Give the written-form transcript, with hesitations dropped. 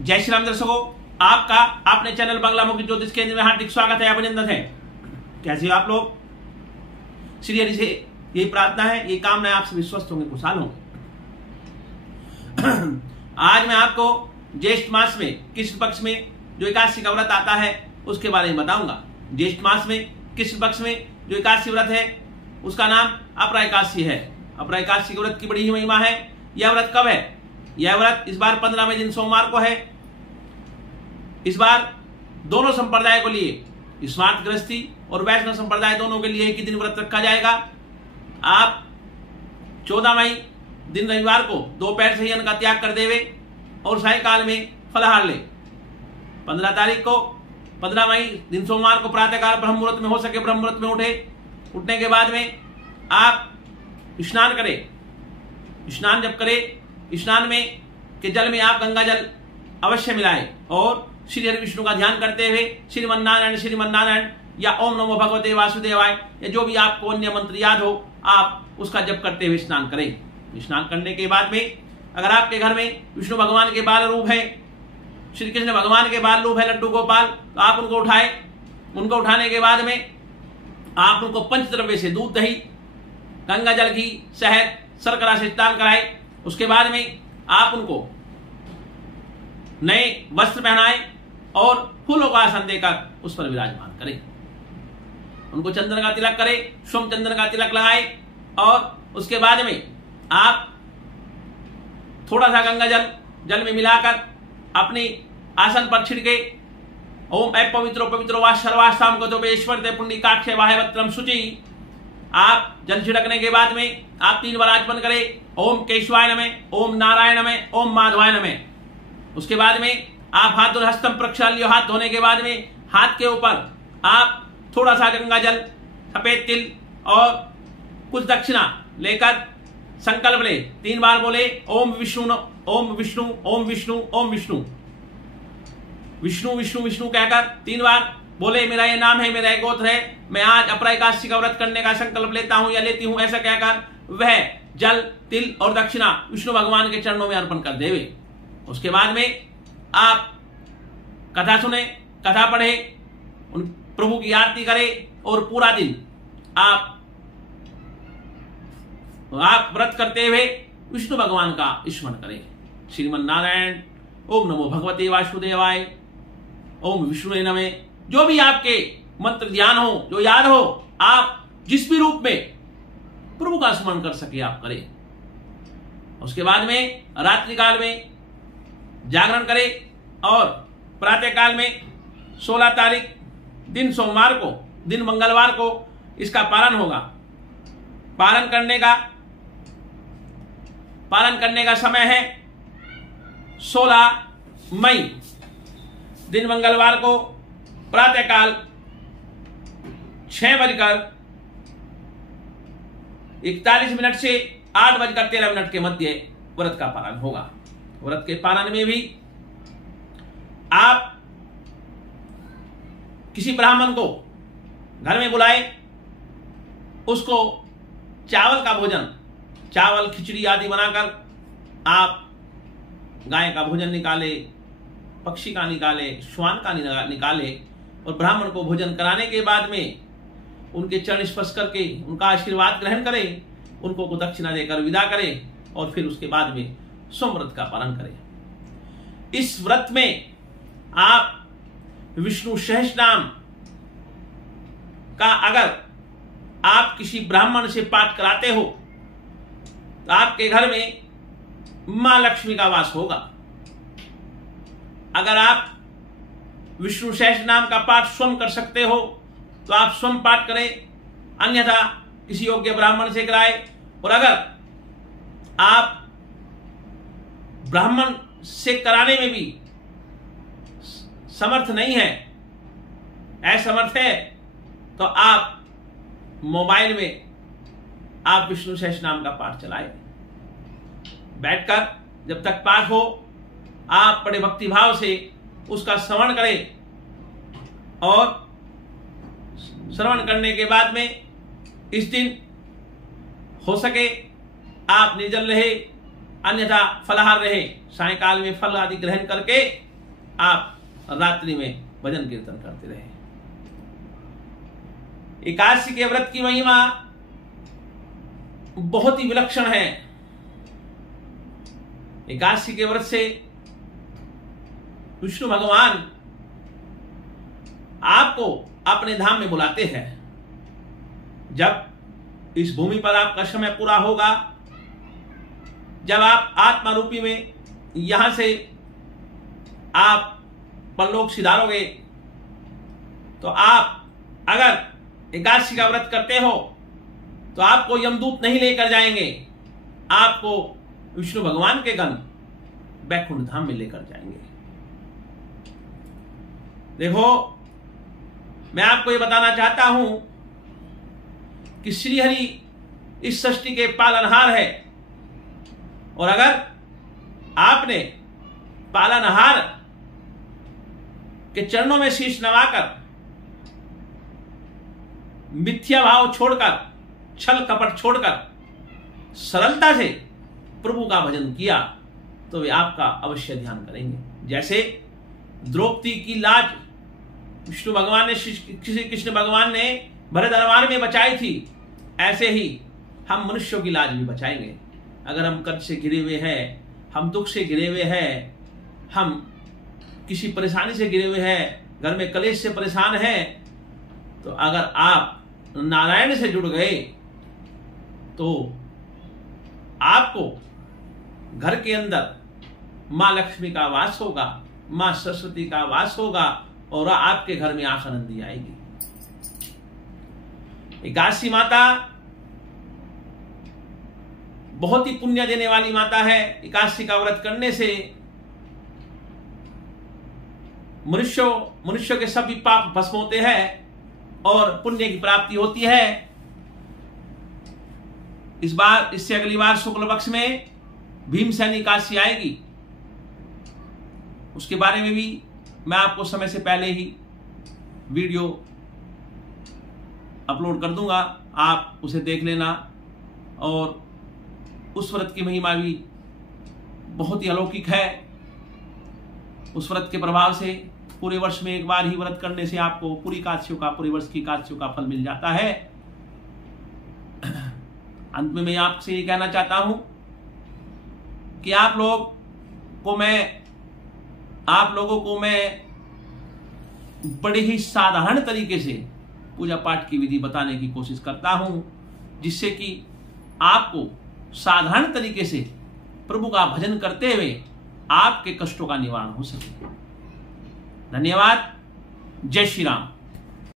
जय श्री राम दर्शकों, आपका अपने चैनल बंगलामुखी ज्योतिष केंद्र में हार्दिक स्वागत है, अभिनंदन है। कैसे हो आप लोग? श्री हरि से यही प्रार्थना है, यही कामना है, आप सभी स्वस्थ होंगे, खुशहाल होंगे। आज मैं आपको ज्येष्ठ मास में कृष्ण पक्ष में जो एकादशी का व्रत आता है उसके बारे में बताऊंगा। ज्येष्ठ मास में कृष्ण पक्ष में जो एकादशी व्रत है उसका नाम अपरा एकादशी है। अपरा एकादशी के व्रत की बड़ी ही महिमा है। यह व्रत कब है? यह व्रत इस बार 15वें दिन सोमवार को है। इस बार दोनों संप्रदाय को लिए, स्मार्त गृहस्थी और वैष्णव संप्रदाय दोनों के लिए एक ही दिन व्रत रखा जाएगा। आप 14 मई दिन रविवार को दोपहर से ही अन्न का त्याग कर देवे और सायंकाल में फलाहार ले। 15 तारीख को 15 मई दिन सोमवार को प्रातःकाल ब्रह्म मुहूर्त में, हो सके ब्रह्म मुहूर्त में उठने के बाद में आप स्नान करें। स्नान जब करें, स्नान में के जल में आप गंगा जल अवश्य मिलाएं और श्री हरि विष्णु का ध्यान करते हुए श्रीमन्नारायण या ओम नमो भगवते वासुदेवाय या जो भी आपको अन्य मंत्र याद हो आप उसका जप करते हुए स्नान करें। स्नान करने के बाद में अगर आपके घर में विष्णु भगवान के बाल रूप है, श्री कृष्ण भगवान के बाल रूप है लड्डू गोपाल, तो आप उनको उठाए। उनको उठाने के बाद में आप उनको पंचद्रव्य से दूध, दही, गंगा जल, घी, शहद, शर्करा से स्नान कराए। उसके बाद में आप उनको नए वस्त्र पहनाएं और फूलों का आसन देकर उस पर विराजमान करें। उनको चंदन का तिलक करें, सोम चंदन का तिलक लगाए और उसके बाद में आप थोड़ा सा गंगा जल में मिलाकर अपनी आसन पर छिड़के ओम ऐ पवित्रो पवित्रो वा सर्वास्ताम गतोपेश्वर ते पुण्यकाक्षे वाहवत्रम शुचि। आप जल छिड़कने के बाद में आप 3 बार आचमन करें, ओम केशवाय नमः, ओम नारायण नमः, ओम माधवाय नमः। उसके बाद में आप हाथ धो, हस्तम प्रक्षाल्य, हाथ धोने के बाद में हाथ के ऊपर आप थोड़ा सा गंगा जल, सफेद तिल और कुछ दक्षिणा लेकर संकल्प ले। 3 बार बोले ओम विष्णु ओम विष्णु ओम विष्णु ओम विष्णु, विष्णु विष्णु विष्णु कहकर 3 बार बोले मेरा ये नाम है, मेरा ये गोत्र है, मैं आज अपरा एकादशी का व्रत करने का संकल्प लेता हूं या लेती हूं, ऐसा कहकर वह जल, तिल और दक्षिणा विष्णु भगवान के चरणों में अर्पण कर देवे। उसके बाद में आप कथा सुने, कथा पढ़े, उन प्रभु की आरती करें और पूरा दिन आप व्रत करते हुए विष्णु भगवान का स्मरण करें। श्रीमन्नारायण, ओम नमो भगवते वासुदेवाय, ओम विष्णु नमः, जो भी आपके मंत्र ध्यान हो, जो याद हो, आप जिस भी रूप में प्रभु का स्मरण कर सके आप करें। उसके बाद में रात्रि काल में जागरण करें और प्रातः काल में 16 तारीख दिन सोमवार को, दिन मंगलवार को इसका पालन होगा। पालन करने का समय है 16 मई दिन मंगलवार को प्रातःकाल 6:41 से 8:13 के मध्य व्रत का पालन होगा। व्रत के पालन में भी आप किसी ब्राह्मण को घर में बुलाए, उसको चावल का भोजन, चावल, खिचड़ी आदि बनाकर आप गाय का भोजन निकाले, पक्षी का निकाले, श्वान का निकाले और ब्राह्मण को भोजन कराने के बाद में उनके चरण स्पर्श करके उनका आशीर्वाद ग्रहण करें, उनको दक्षिणा देकर विदा करें और फिर उसके बाद में सोम व्रत का पालन करें। इस व्रत में आप विष्णु सहस्र नाम का अगर आप किसी ब्राह्मण से पाठ कराते हो तो आपके घर में मां लक्ष्मी का वास होगा। अगर आप विष्णु सहस्र नाम का पाठ स्वयं कर सकते हो तो आप स्वयं पाठ करें, अन्यथा किसी योग्य ब्राह्मण से कराए। और अगर आप ब्राह्मण से कराने में भी समर्थ नहीं है, असमर्थ है, तो आप मोबाइल में आप विष्णु सहस्र नाम का पाठ चलाएं। बैठकर जब तक पाठ हो आप बड़े भक्तिभाव से उसका श्रवण करें और श्रवण करने के बाद में इस दिन हो सके आप निर्जल रहे, अन्यथा फलाहार रहे। सायंकाल में फल आदि ग्रहण करके आप रात्रि में भजन कीर्तन करते रहे। एकादशी के व्रत की महिमा बहुत ही विलक्षण है। एकादशी के व्रत से विष्णु भगवान आपको अपने धाम में बुलाते हैं। जब इस भूमि पर आपका समय पूरा होगा, जब आप आत्मा रूपी में यहां से आप परलोक सिधारोगे, तो आप अगर एकादशी का व्रत करते हो तो आपको यमदूत नहीं लेकर जाएंगे, आपको विष्णु भगवान के गण बैकुंठ धाम में लेकर जाएंगे। देखो, मैं आपको ये बताना चाहता हूं कि श्रीहरि इस सृष्टि के पालनहार है, और अगर आपने पालनहार के चरणों में शीश नवाकर मिथ्या भाव छोड़कर, छल कपट छोड़कर सरलता से प्रभु का भजन किया, तो वे आपका अवश्य ध्यान करेंगे। जैसे द्रौपदी की लाज विष्णु भगवान ने, श्री कृष्ण भगवान ने भरे दरबार में बचाई थी, ऐसे ही हम मनुष्यों की लाज भी बचाएंगे। अगर हम कर्ज से घिरे हुए हैं, हम दुख से घिरे हुए हैं, हम किसी परेशानी से घिरे हुए हैं, घर में कलेश से परेशान हैं, तो अगर आप नारायण से जुड़ गए तो आपको घर के अंदर मां लक्ष्मी का वास होगा, मां सरस्वती का वास होगा, और आपके घर में आंख आनंदी आएगी। एकादशी माता बहुत ही पुण्य देने वाली माता है। एकादशी का व्रत करने से मनुष्यों के सभी पाप भस्म होते हैं और पुण्य की प्राप्ति होती है। इस बार, इससे अगली बार शुक्ल पक्ष में भीमसेनी एकादशी आएगी, उसके बारे में भी मैं आपको समय से पहले ही वीडियो अपलोड कर दूंगा, आप उसे देख लेना। और उस व्रत की महिमा भी बहुत ही अलौकिक है। उस व्रत के प्रभाव से पूरे वर्ष में एक बार ही व्रत करने से आपको पूरी एकादशियों का, पूरे वर्ष की एकादशियों का फल मिल जाता है। अंत में मैं आपसे ये कहना चाहता हूं कि आप लोगों को मैं बड़े ही साधारण तरीके से पूजा पाठ की विधि बताने की कोशिश करता हूं, जिससे कि आपको साधारण तरीके से प्रभु का भजन करते हुए आपके कष्टों का निवारण हो सके। धन्यवाद। जय श्री राम।